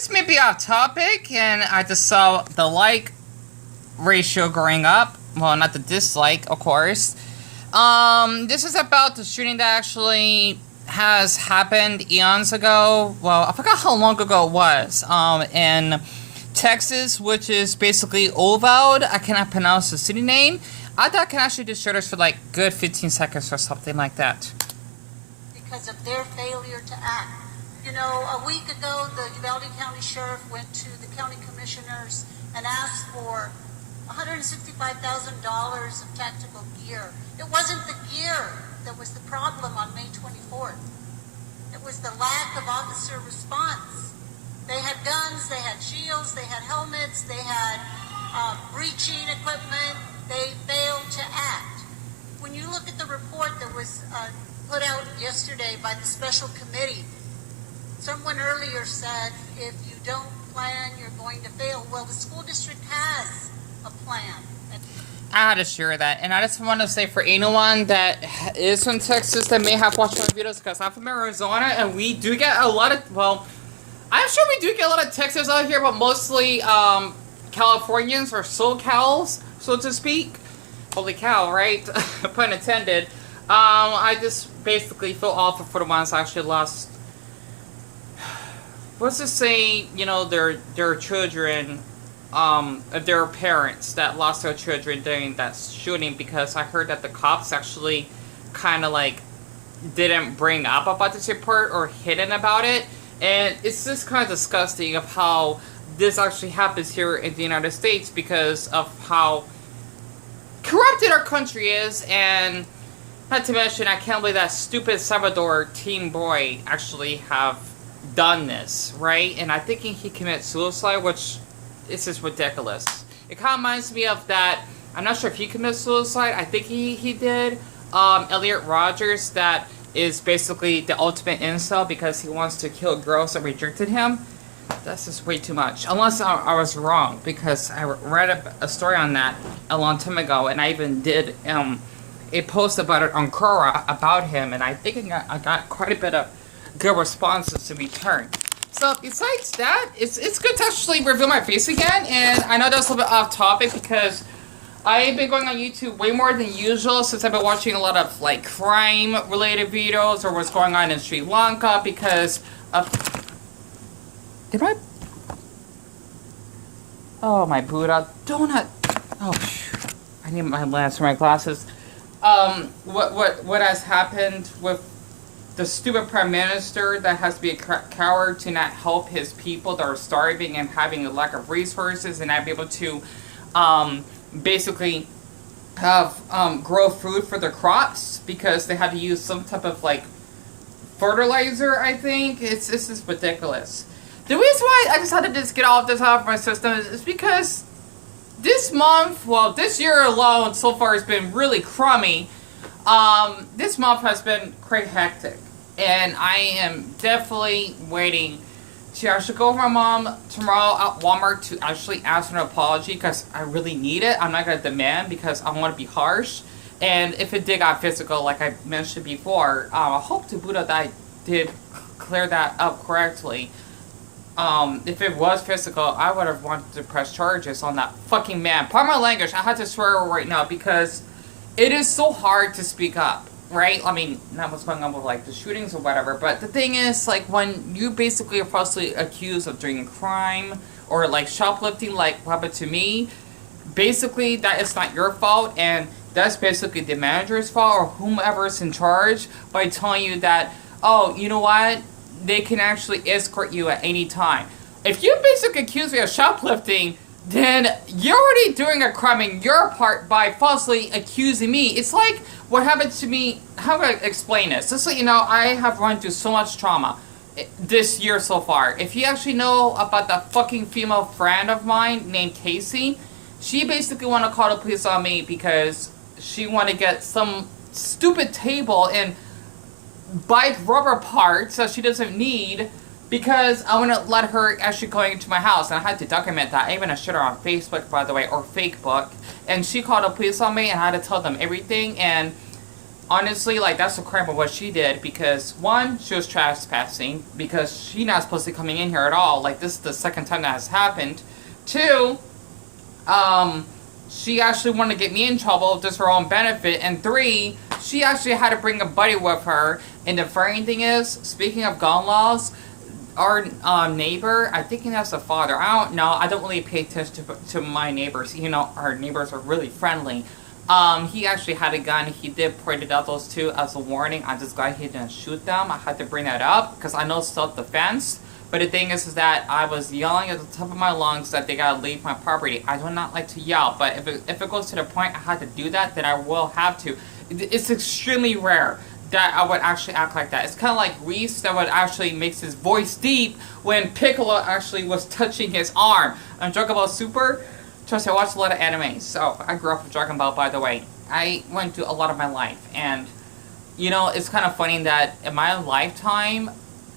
This may be off topic, and I just saw the like ratio going up. Well, not the dislike, of course. This is about the shooting that actually has happened eons ago. Well, I forgot how long ago it was. In Texas, which is basically Uvalde. I cannot pronounce the city name. I thought I can actually do shooters for like good 15 seconds or something like that. Because of their failure to act. You know, a week ago, the Uvalde County Sheriff went to the county commissioners and asked for $165,000 of tactical gear. It wasn't the gear that was the problem on May 24th. It was the lack of officer response. They had guns, they had shields, they had helmets, they had breaching equipment. They failed to act. When you look at the report that was put out yesterday by the special committee, someone earlier said, if you don't plan, you're going to fail. Well, the school district has a plan. I had to share that, and I just want to say for anyone that is from Texas that may have watched my videos, because I'm from Arizona, and we do get a lot of, well, I'm sure we do get a lot of Texans out here, but mostly Californians or SoCals, so to speak. Holy cow, right? Pun intended. I just basically feel awful for the ones that actually lost, let's just say, you know, their children, their parents that lost their children during that shooting, because I heard that the cops actually kind of like didn't bring up about this report or hidden about it. And it's just kind of disgusting of how this actually happens here in the United States because of how corrupted our country is. And not to mention, I can't believe that stupid Salvador teen boy actually have done this, right? And I think he committed suicide, which is just ridiculous. It kind of reminds me of that, I'm not sure if he committed suicide, I think he did, Elliot Rogers, that is basically the ultimate incel because he wants to kill girls that rejected him. That's just way too much. Unless I was wrong, because I read a story on that a long time ago, and I even did a post about it on Quora about him, and I think I got quite a bit of good responses in return. So besides that, it's good to actually reveal my face again, and I know that's a little bit off topic because I've been going on YouTube way more than usual since I've been watching a lot of like crime related videos or what's going on in Sri Lanka because of... Did I... Oh my Buddha, donut! Oh, I need my lens for my glasses. What has happened with the stupid prime minister that has to be a coward to not help his people that are starving and having a lack of resources and not be able to basically have grow food for their crops because they had to use some type of like fertilizer. I think it's just ridiculous. The reason why I just had to just get all of this out of my system is because this month, well, this year alone so far has been really crummy. This month has been quite hectic, and I am definitely waiting to actually go with my mom tomorrow at Walmart to actually ask for an apology because I really need it. I'm not going to demand because I want to be harsh, and if it did got physical like I mentioned before, I hope to Buddha that I did clear that up correctly. If it was physical, I would have wanted to press charges on that fucking man. Pardon my language, I had to swear right now because it is so hard to speak up, right? I mean, not what's going on with like the shootings or whatever, but the thing is, like, when you basically are falsely accused of doing crime or like shoplifting, like what happened to me, basically that is not your fault, and that's basically the manager's fault or whomever is in charge by telling you that, oh, you know what? They can actually escort you at any time. If you basically accuse me of shoplifting, then you're already doing a crime in your part by falsely accusing me. It's like what happened to me. How do I explain this? Just so you know, I have run through so much trauma this year so far. If you actually know about that fucking female friend of mine named Casey, she basically wanted to call the police on me because she wanted to get some stupid table and bike rubber parts that she doesn't need because I wouldn't let her actually going into my house, and I had to document that. I even showed her on Facebook, by the way, or Fakebook, and she called the police on me, and I had to tell them everything, and honestly, like, that's a crime of what she did, because one, she was trespassing, because she's not supposed to be coming in here at all. Like, this is the second time that has happened. Two, she actually wanted to get me in trouble just for her own benefit. And three, she actually had to bring a buddy with her. And the funny thing is, speaking of gun laws, our neighbor, I think that's the father. I don't know. I don't really pay attention to my neighbors. You know, our neighbors are really friendly. He actually had a gun. He did point it out those two as a warning. I'm just glad he didn't shoot them. I had to bring that up because I know self-defense. But the thing is that I was yelling at the top of my lungs that they gotta leave my property. I do not like to yell, but if it goes to the point I had to do that, then I will have to. It's extremely rare that I would actually act like that. It's kind of like Reese that would actually makes his voice deep when Piccolo actually was touching his arm. On Dragon Ball Super, trust me, I watched a lot of anime, so I grew up with Dragon Ball, by the way. I went through a lot of my life, and, you know, it's kind of funny that in my lifetime,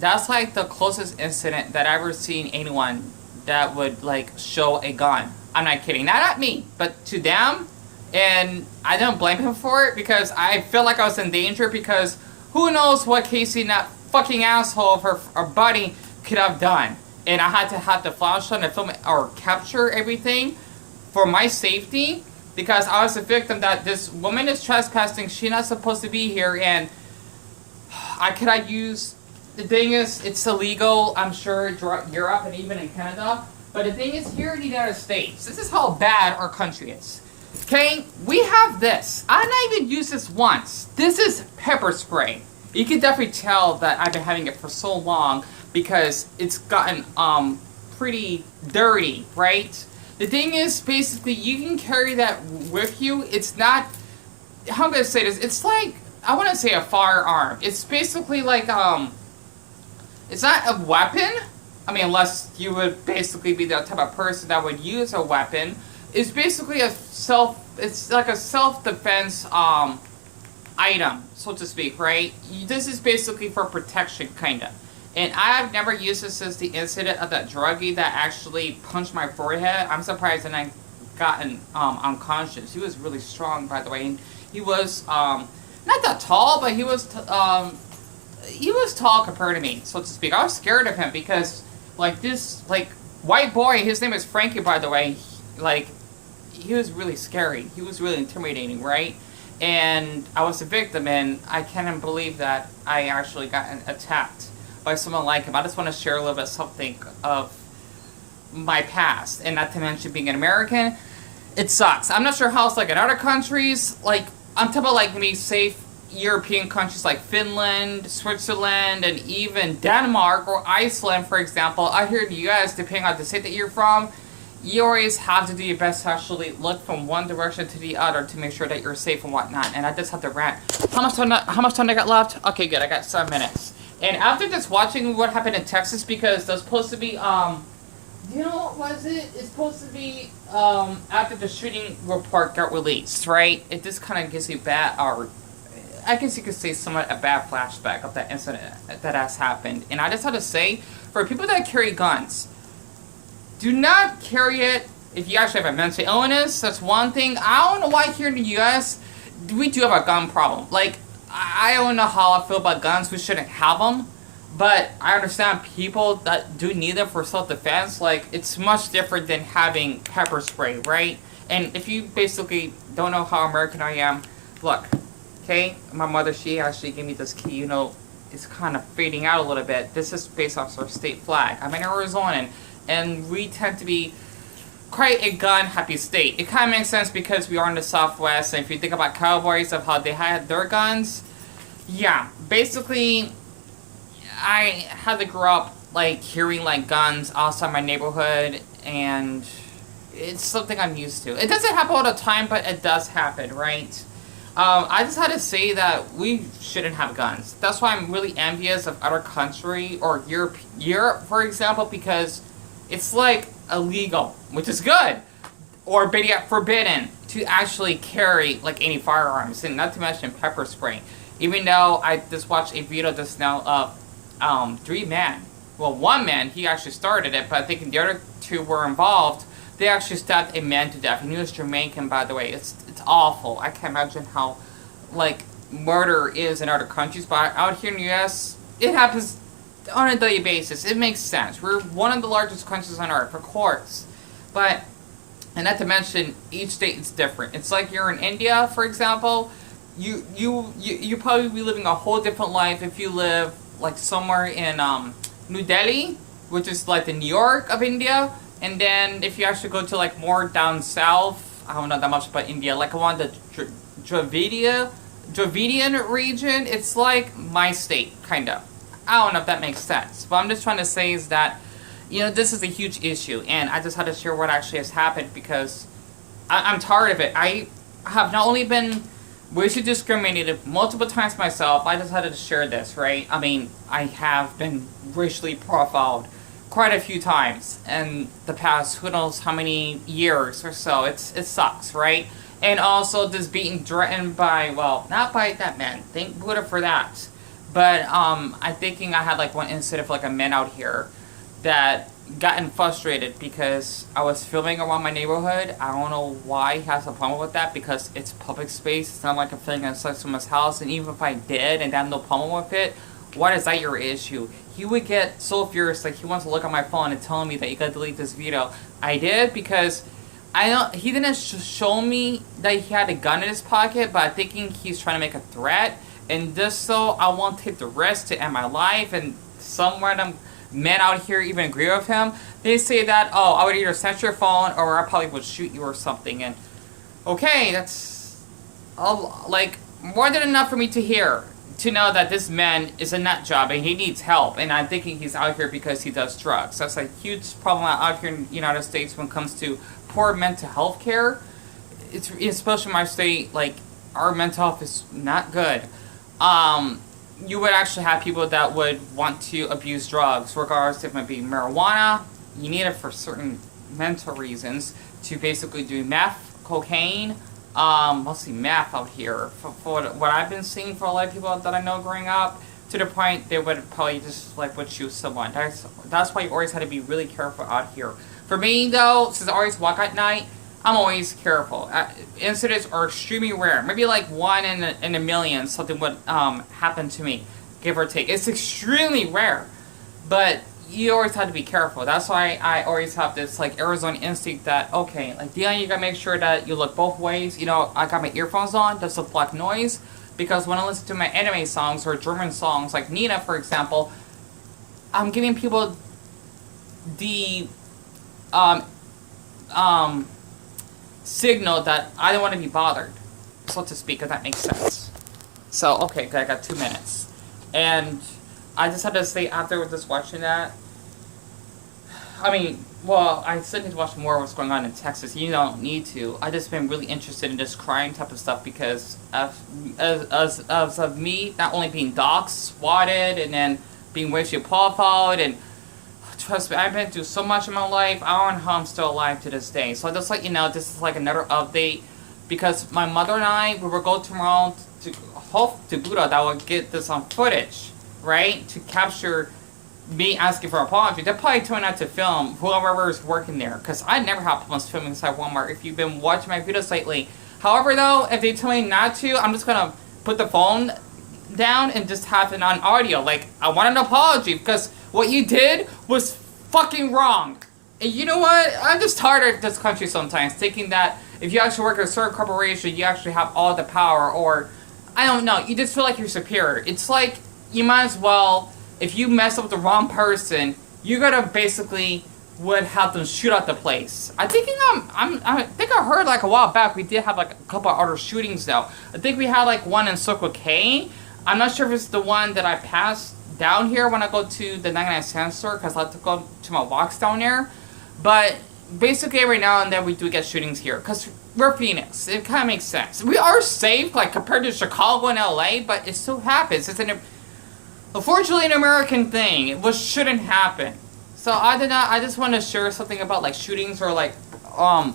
that's like the closest incident that I've ever seen anyone that would like show a gun. I'm not kidding. Not at me, but to them. And I don't blame him for it because I feel like I was in danger because who knows what Casey, that fucking asshole of her buddy, could have done. And I had to have the flashlight and film it or capture everything for my safety because I was a victim that this woman is trespassing. She's not supposed to be here, and I could use. The thing is, it's illegal, I'm sure, in Europe and even in Canada. But the thing is, here in the United States, this is how bad our country is. Okay? We have this. I've not even used this once. This is pepper spray. You can definitely tell that I've been having it for so long because it's gotten pretty dirty, right? The thing is, basically, you can carry that with you. It's not, how am I going to say this? It's like, I want to say a firearm. It's basically like, it's not a weapon. I mean, unless you would basically be the type of person that would use a weapon. It's basically it's like a self-defense item, so to speak, right? This is basically for protection, kind of. And I've never used this since the incident of that druggie that actually punched my forehead. I'm surprised that I gotten unconscious. He was really strong, by the way. And he was not that tall, but he was tall compared to me, so to speak. I was scared of him because, like, this, like, white boy, his name is Frankie, by the way, he was really scary. He was really intimidating, right? And I was a victim, and I can't even believe that I actually got attacked by someone like him. I just want to share a little bit something of my past, and not to mention being an American. It sucks. I'm not sure how it's like in other countries. Like, I'm talking about, like, maybe safe European countries like Finland, Switzerland, and even Denmark or Iceland, for example. Out here in the US, depending on the state that you're from, you always have to do your best to actually look from one direction to the other to make sure that you're safe and whatnot. And I just have to rant. How much time I got left? Okay, good. I got 7 minutes. And after just watching what happened in Texas, because there's supposed to be, you know, what was it? It's supposed to be, after the shooting report got released, right? It just kind of gives you I guess you could say somewhat a bad flashback of that incident that has happened. And I just have to say, for people that carry guns, do not carry it if you actually have a mental illness. That's one thing. I don't know why here in the U.S. we do have a gun problem. Like, I don't know how I feel about guns. We shouldn't have them. But I understand people that do need them for self-defense. Like, it's much different than having pepper spray, right? And if you basically don't know how American I am, look. Okay, my mother, she actually gave me this key, you know, it's kind of fading out a little bit. This is based off our state flag. I'm an Arizonan, and we tend to be quite a gun-happy state. It kind of makes sense because we are in the Southwest, and if you think about cowboys of how they had their guns, yeah, basically, I had to grow up, like, hearing, like, guns outside my neighborhood, and it's something I'm used to. It doesn't happen all the time, but it does happen, right? I just had to say that we shouldn't have guns. That's why I'm really envious of other country or Europe, for example, because it's like illegal, which is good, or better yet, forbidden to actually carry like any firearms, and not to mention pepper spray. Even though I just watched a video just now of 3 men. Well, one man, he actually started it, but I think the other 2 were involved. They actually stabbed a man to death. And he was Jamaican, by the way. It's awful. I can't imagine how, like, murder is in other countries, but out here in the U.S., it happens on a daily basis. It makes sense. We're one of the largest countries on earth, of course. But, and not to mention, each state is different. It's like you're in India, for example, you probably be living a whole different life if you live like somewhere in New Delhi, which is like the New York of India. And then if you actually go to like more down south, I don't know that much about India, like around the Dravidian region, it's like my state, kind of. I don't know if that makes sense. But I'm just trying to say is that, you know, this is a huge issue. And I just had to share what actually has happened because I'm tired of it. I have not only been racially discriminated multiple times myself, I just had to share this, right? I mean, I have been racially profiled quite a few times in the past, who knows how many years or so. It sucks, right? And also just being threatened by, well, not by that man. Thank Buddha for that. But I'm thinking I had like one incident of like a man out here that gotten frustrated because I was filming around my neighborhood. I don't know why he has a problem with that because it's public space. It's not like I'm filming inside someone's house. And even if I did and I had no problem with it, what is that your issue? He would get so furious, like he wants to look at my phone and tell me that you gotta delete this video. I did because he didn't show me that he had a gun in his pocket, but I'm thinking he's trying to make a threat. And just so I won't take the risk to end my life, and some random men out here even agree with him, they say that, oh, I would either censor your phone or I probably would shoot you or something. And okay, that's like more than enough for me to hear. To know that this man is a nut job and he needs help, and I'm thinking he's out here because he does drugs. That's a huge problem out here in the United States when it comes to poor mental health care. It's especially in my state, like our mental health is not good. You would actually have people that would want to abuse drugs, regardless if it might be marijuana. You need it for certain mental reasons to basically do meth, cocaine. Mostly meth out here. For what I've been seeing for a lot of people that I know growing up, to the point they would probably just like would shoot someone. That's why you always had to be really careful out here. For me though, since I always walk at night, I'm always careful. Incidents are extremely rare. Maybe like one in a million something would happen to me, give or take. It's extremely rare, but you always have to be careful. That's why I always have this like Arizona instinct that, okay, like Dion, you gotta make sure that you look both ways. You know, I got my earphones on, that's a black noise, because when I listen to my anime songs or German songs, like Nina, for example, I'm giving people the signal that I don't want to be bothered, so to speak, if that makes sense. So, okay, I got 2 minutes. And I just had to say after just watching that, I mean, well, I still need to watch more of what's going on in Texas. You don't need to. I just been really interested in this crime type of stuff because of me not only being doxxed, swatted, and then being racially profiled, and trust me, I've been through so much in my life. I don't know how I'm still alive to this day. So I just let you know, this is like another update because my mother and I, we were going tomorrow to hope to Buddha that would get this on footage, right? To capture me asking for an apology. They're probably trying not to film whoever is working there, because I never have problems filming inside Walmart if you've been watching my videos lately. However though, if they tell me not to, I'm just gonna put the phone down and just have it on audio. Like, I want an apology because what you did was fucking wrong. And you know what? I'm just tired of this country sometimes, thinking that if you actually work at a certain corporation, you actually have all the power, or I don't know, you just feel like you're superior. It's like, you might as well, if you mess up with the wrong person, you're gonna basically would have them shoot out the place. I think I heard like a while back we did have like a couple of other shootings though. I think we had like one in Circle K. I'm not sure if it's the one that I passed down here when I go to the 99 cent store, because I like to go to my walks down there. But basically every now and then we do get shootings here, because we're Phoenix. It kind of makes sense. We are safe, like compared to Chicago and LA, but it still happens. It's unfortunately an American thing, which shouldn't happen. So I just want to share something about like shootings or like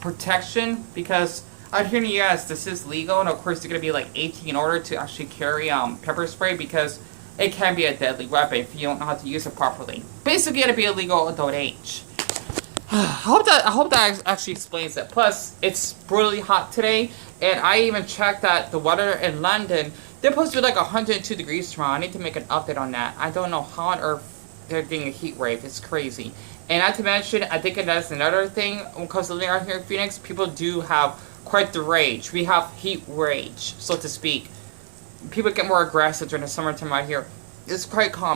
protection, because out here in the US this is legal, and of course you're gonna be like 18 in order to actually carry pepper spray, because it can be a deadly weapon if you don't know how to use it properly. Basically, it'll be a legal adult age. I hope that actually explains it. Plus, it's brutally hot today, and I even checked that the weather in London They're supposed to be like 102 degrees tomorrow. I need to make an update on that. I don't know how on earth they're getting a heat wave. It's crazy. And not to mention, I think that's another thing, because living out here in Phoenix, people do have quite the rage. We have heat rage, so to speak. People get more aggressive during the summertime out here. It's quite calm.